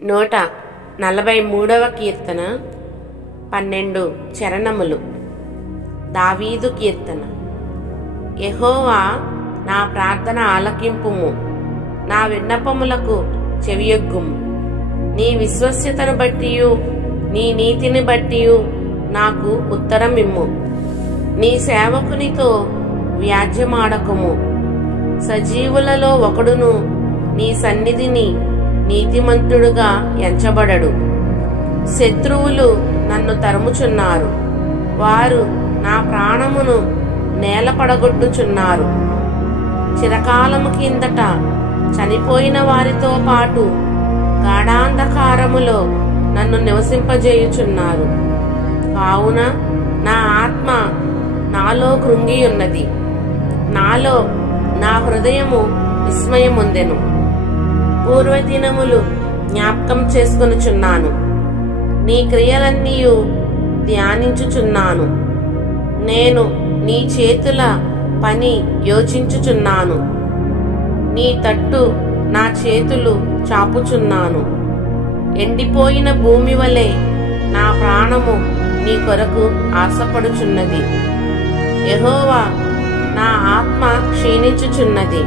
143వ కీర్తన 12 చరణములు. దావీదు కీర్తన. యెహోవా, నా ప్రార్థన ఆలకింపుము, నా విన్నపములకు చెవియొగ్గుము. నీ విశ్వస్యతను బట్టియు నీ నీతిని బట్టియు నాకు ఉత్తరమిమ్ము. నీ సేవకునితో వ్యాజ్యమాడకుము. సజీవులలో ఒకడును నీ సన్నిధిని నీతిమంతుడుగా ఎంచబడడు. శత్రువులు నన్ను తరుముచున్నారు, వారు నా ప్రాణమును నేలపడగొట్టుచున్నారు. చిరకాలము కిందట చనిపోయిన వారితో పాటు గాఢాంధకారములో నన్ను నివసింపజేయుచున్నారు. కావున నా ఆత్మ నాలో కృంగియున్నది, నాలో నా హృదయము విస్మయముందెను. పూర్వదినములు జ్ఞాపకం చేసుకొనుచున్నాను, నీ క్రియలన్నీయు ధ్యానించుచున్నాను. నేను నీ చేతుల పని యోచించుచున్నాను, నీ తట్టు నా చేతులు చాపుచున్నాను. ఎండిపోయిన భూమి వలె నా ప్రాణము నీ కొరకు ఆశపడుచున్నది. యెహోవా, నా ఆత్మ క్షీణించుచున్నది,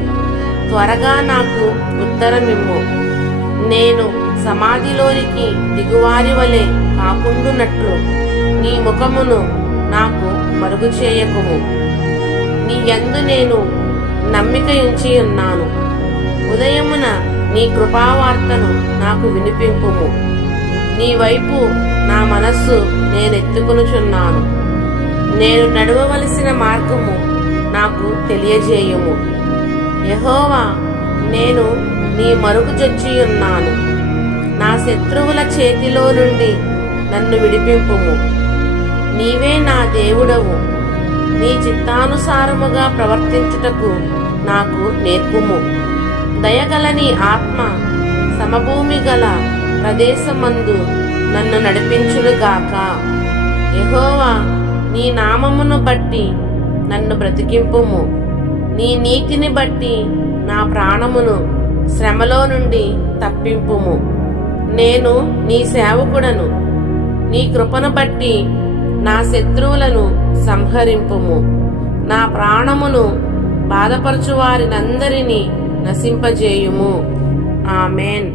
త్వరగా నాకు ఉత్తరమిమ్ము. నేను సమాధిలోనికి దిగువారి వలె కాకుండునట్లు నీ ముఖమును నాకు మరుగు చేయకుము. నీ యందు నేను నమ్మిక ఉంచి ఉన్నాను. ఉదయమున నీ కృపావార్తను నాకు వినిపింపుము. నీ వైపు నా మనస్సు నేనెత్తుకొనుచున్నాను. నేను నడవవలసిన మార్గము నాకు తెలియజేయుము. యెహోవా, నేను నీ మరుగు జొచ్చియున్నాను. నా శత్రువుల చేతిలో నుండి నన్ను విడిపింపుము. నీవే నా దేవుడవు, నీ చిత్తానుసారముగా ప్రవర్తించుటకు నాకు నేర్పుము. దయగల నీ ఆత్మ సమభూమి గల ప్రదేశమందు నన్ను నడిపించునుగాక. యెహోవా, నీ నామమును బట్టి నన్ను బ్రతికింపుము. నీ నీతిని బట్టి నా ప్రాణమును శ్రమలో నుండి తప్పింపుము. నేను నీ సేవకుడను, నీ కృపను బట్టి నా శత్రువులను సంహరింపుము. నా ప్రాణమును బాధపరచు వారినందరినీ నశింపజేయుము. ఆమేన్.